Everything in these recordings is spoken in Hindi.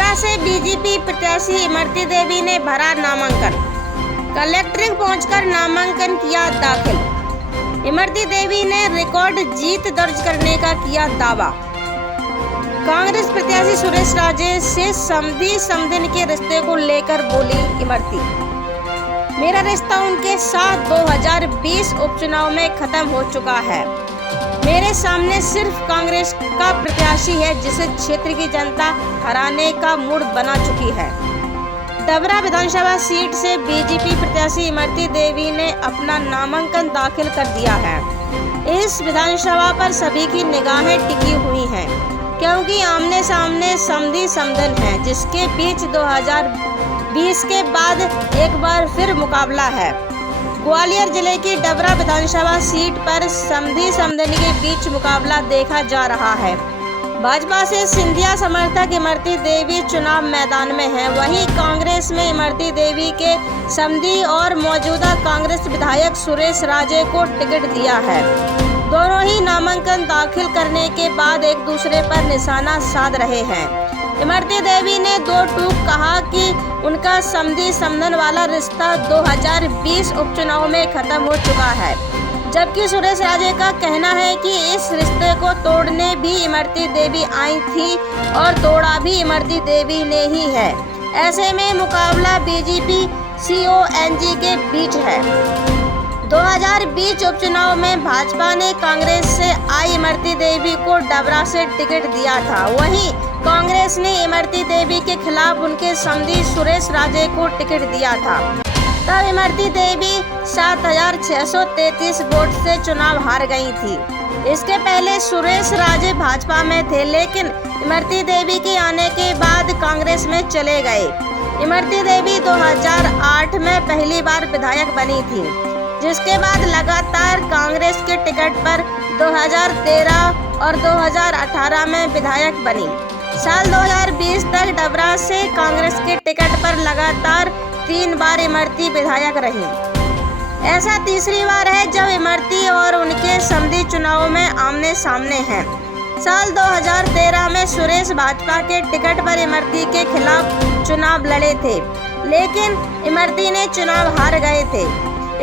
डबरा से बीजेपी प्रत्याशी इमरती देवी ने भरा नामांकन। कलेक्ट्रेट पहुंचकर नामांकन किया दाखिल। इमरती देवी ने रिकॉर्ड जीत दर्ज करने का किया दावा। कांग्रेस प्रत्याशी सुरेश राजे से समधी समधिन के रिश्ते को लेकर बोली इमरती, मेरा रिश्ता उनके साथ 2020 उपचुनाव में खत्म हो चुका है। मेरे सामने सिर्फ कांग्रेस का प्रत्याशी है जिसे क्षेत्र की जनता हराने का मूड बना चुकी है। डबरा विधानसभा सीट से बीजेपी प्रत्याशी इमरती देवी ने अपना नामांकन दाखिल कर दिया है। इस विधानसभा पर सभी की निगाहें टिकी हुई हैं, क्योंकि आमने सामने समधी समधन है, जिसके बीच 2020 के बाद एक बार फिर मुकाबला है। ग्वालियर जिले की डबरा विधानसभा सीट पर समधी समधन के बीच मुकाबला देखा जा रहा है। भाजपा से सिंधिया समर्थक इमरती देवी चुनाव मैदान में हैं, वहीं कांग्रेस में इमरती देवी के समधी और मौजूदा कांग्रेस विधायक सुरेश राजे को टिकट दिया है। दोनों ही नामांकन दाखिल करने के बाद एक दूसरे पर निशाना साध रहे हैं। इमरती देवी ने दो टूक कहा कि उनका समधी समधन वाला रिश्ता 2020 उपचुनाव में खत्म हो चुका है, जबकि सुरेश राजे का कहना है कि इस रिश्ते को तोड़ने भी इमरती देवी आई थी और तोड़ा भी इमरती देवी ने ही है। ऐसे में मुकाबला बीजेपी CONG के बीच है। 2020 उपचुनाव में भाजपा ने कांग्रेस से आई इमरती देवी को डबरा से टिकट दिया था, वहीं कांग्रेस ने इमरती देवी के खिलाफ उनके समधी सुरेश राजे को टिकट दिया था। तब इमरती देवी 7,633 वोट से चुनाव हार गई थी। इसके पहले सुरेश राजे भाजपा में थे, लेकिन इमरती देवी के आने के बाद कांग्रेस में चले गए। इमरती देवी 2008 में पहली बार विधायक बनी थी, जिसके बाद लगातार कांग्रेस के टिकट पर 2013 और 2018 में विधायक बनी। साल 2020 तक डबरा से कांग्रेस के टिकट पर लगातार 3 बार इमरती विधायक रही। ऐसा तीसरी बार है जब इमरती और उनके समधी चुनाव में आमने सामने हैं। साल 2013 में सुरेश भाजपा के टिकट पर इमरती के खिलाफ चुनाव लड़े थे, लेकिन इमरती ने चुनाव हार गए थे।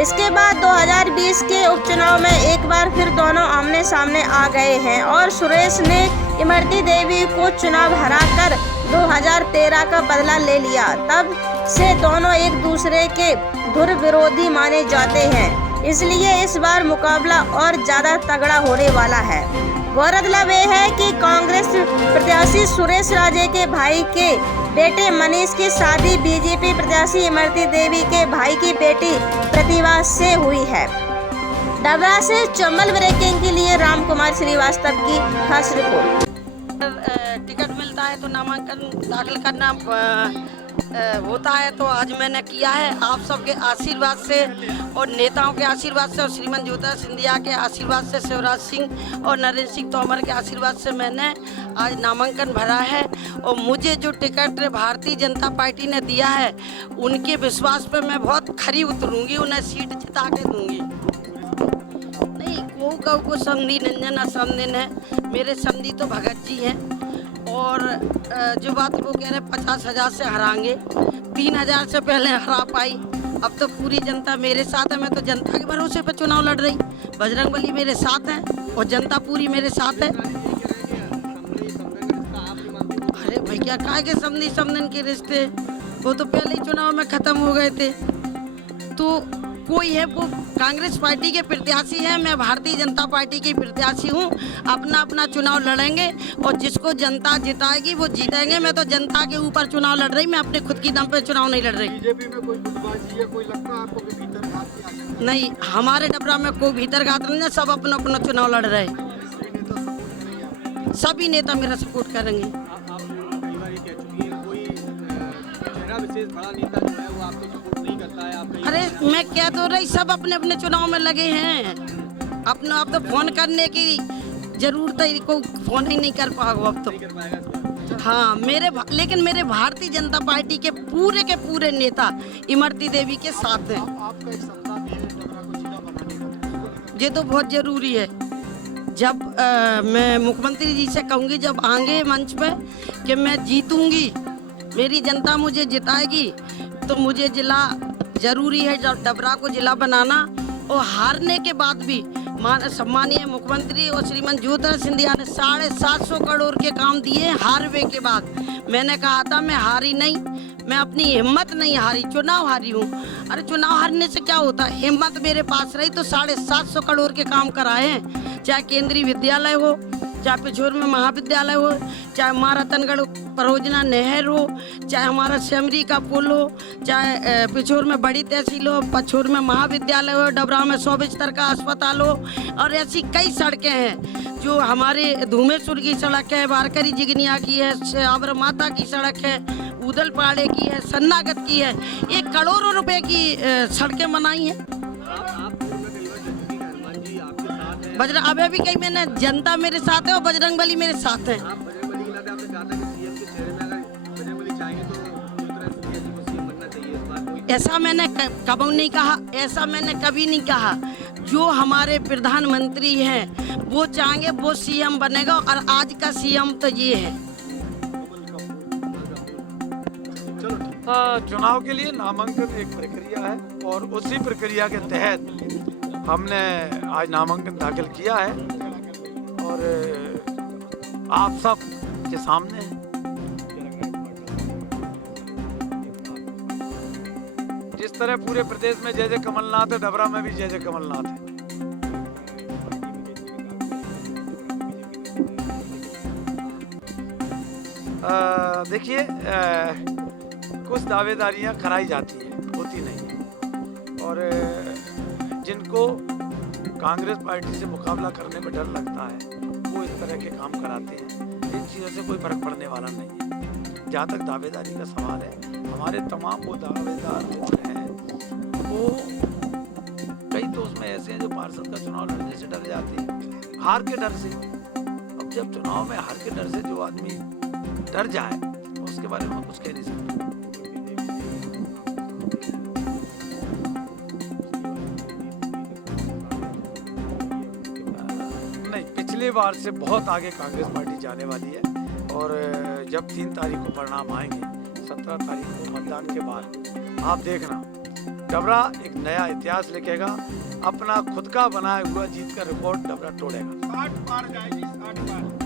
इसके बाद 2020 के उपचुनाव में एक बार फिर दोनों आमने सामने आ गए हैं और सुरेश ने इमरती देवी को चुनाव हराकर 2013 का बदला ले लिया। तब से दोनों एक दूसरे के धुर विरोधी माने जाते हैं, इसलिए इस बार मुकाबला और ज्यादा तगड़ा होने वाला है। गौरतलब है कि कांग्रेस प्रत्याशी सुरेश राजे के भाई के बेटे मनीष की शादी बीजेपी प्रत्याशी इमरती देवी के भाई की बेटी प्रतिभा से हुई है। डबरा से चंबल ब्रेकिंग के लिए राम कुमार श्रीवास्तव की खास रिपोर्ट। टिकट मिलता है तो नामांकन दाखिल करना होता है, तो आज मैंने किया है। आप सबके आशीर्वाद से और नेताओं के आशीर्वाद से और श्रीमान ज्योतिरादित्य सिंधिया के आशीर्वाद से, शिवराज सिंह और नरेंद्र सिंह तोमर के आशीर्वाद से मैंने आज नामांकन भरा है। और मुझे जो टिकट भारतीय जनता पार्टी ने दिया है, उनके विश्वास पे मैं बहुत खरी उतरूंगी, उन्हें सीट जिता के दूंगी। नहीं, कहू को समधी नंजन असमधिन है, मेरे समधी तो भगत जी हैं। और जो बात वो कह रहे 50,000 से हराएंगे, 3,000 से पहले हरा पाई। अब तो पूरी जनता मेरे साथ है, मैं तो जनता के भरोसे पर चुनाव लड़ रही। बजरंगबली मेरे साथ है और जनता पूरी मेरे साथ है। अरे भैया, काहे के समधी समधन के रिश्ते, वो तो पहले ही चुनाव में खत्म हो गए थे। तो कोई है वो कांग्रेस पार्टी के प्रत्याशी हैं, मैं भारतीय जनता पार्टी की प्रत्याशी हूं। अपना अपना चुनाव लड़ेंगे और जिसको जनता जिताएगी वो जीतेंगे। मैं तो जनता के ऊपर चुनाव लड़ रही, मैं अपने खुद की दम पे चुनाव नहीं लड़ रही। बीजेपी में कोई गुटबाजी है, कोई लगता है आपको कि भीतर घात की आशंका? नहीं, हमारे डबरा में कोई भीतर घात नहीं है, सब अपना अपना चुनाव लड़ रहे हैं। सभी नेता मेरा सपोर्ट करेंगे। आप कई बार ये कह चुकी हैं, कोई चेहरा विशेष बड़ा नेता जो है वो आपको सपोर्ट नहीं करता है। अरे मैं क्या तो रही, सब अपने अपने चुनाव में लगे हैं। अपना आप तो फोन करने की जरूरत है, कोई फोन ही नहीं कर पाएगा अब तो। हाँ, लेकिन मेरे भारतीय जनता पार्टी के पूरे नेता इमरती देवी के साथ हैं। आपका एक सपना भी है डबरा को जिला बनाने का, ये तो बहुत जरूरी है। जब मैं मुख्यमंत्री जी से कहूँगी, जब आएंगे मंच पे कि मैं जीतूंगी मेरी जनता मुझे जिताएगी तो मुझे जिला जरूरी है, डबरा को जिला बनाना। और हारने के बाद भी सम्मानीय मुख्यमंत्री और श्रीमान ज्योतिरादित्य सिंधिया ने 750 करोड़ के काम दिए हारवे के बाद। मैंने कहा था मैं हारी नहीं, मैं अपनी हिम्मत नहीं हारी, चुनाव हारी हूँ। अरे चुनाव हारने से क्या होता है, हिम्मत मेरे पास रही तो 750 करोड़ के काम कराए हैं। चाहे केंद्रीय विद्यालय हो, चाहे पिछोर में महाविद्यालय हो, चाहे हमारा तनगढ़ परियोजना नहर हो, चाहे हमारा सेमरी का पुल हो, चाहे पिछोर में बड़ी तहसील हो, पछोर में महाविद्यालय हो, डबरा में 100 बिस्तर का अस्पताल हो, और ऐसी कई सड़कें हैं जो हमारे धूमेश्वर की सड़क है, वारकरी जिगनिया की है, श्यावर माता की सड़क है, उदलपाड़े की है, सन्नागत की है। ये करोड़ों रुपए की सड़कें बनाई हैं। बजरंग अभी भी कहीं मैंने जनता मेरे साथ है और बजरंग बली मेरे साथ है। ऐसा मैंने कभी नहीं कहा, ऐसा मैंने कभी नहीं कहा। जो हमारे प्रधानमंत्री हैं वो चाहेंगे वो सीएम बनेगा, और आज का सीएम तो ये है। चुनाव के लिए नामांकन एक प्रक्रिया है और उसी प्रक्रिया के तहत हमने आज नामांकन दाखिल किया है और आप सब के सामने है। जिस तरह पूरे प्रदेश में जय जय कमलनाथ है, डबरा में भी जय जय कमलनाथ है। देखिए, कुछ दावेदारियां कराई जाती हैं, होती नहीं है, और जिनको कांग्रेस पार्टी से मुकाबला करने में डर लगता है वो इस तरह के काम कराते हैं। इन चीज़ों से कोई फर्क पड़ने वाला नहीं है। जहाँ तक दावेदारी का सवाल है, हमारे तमाम वो दावेदार मित्र हैं, वो कई तो उसमें ऐसे हैं जो पार्षद का चुनाव लड़ने से डर जाते हैं, हार के डर से। अब जब चुनाव में हार के डर से जो आदमी डर जाए तो उसके बारे में कुछ कह नहीं सकते। नहीं, पिछली बार से बहुत आगे कांग्रेस पार्टी जाने वाली है, और जब 3 तारीख को परिणाम आएंगे, 17 तारीख को मतदान के बाद आप देखना, डबरा एक नया इतिहास लिखेगा, अपना खुद का बनाया हुआ जीत का रिकॉर्ड डबरा तोड़ेगा। 60 पार जाएगी, 60 पार।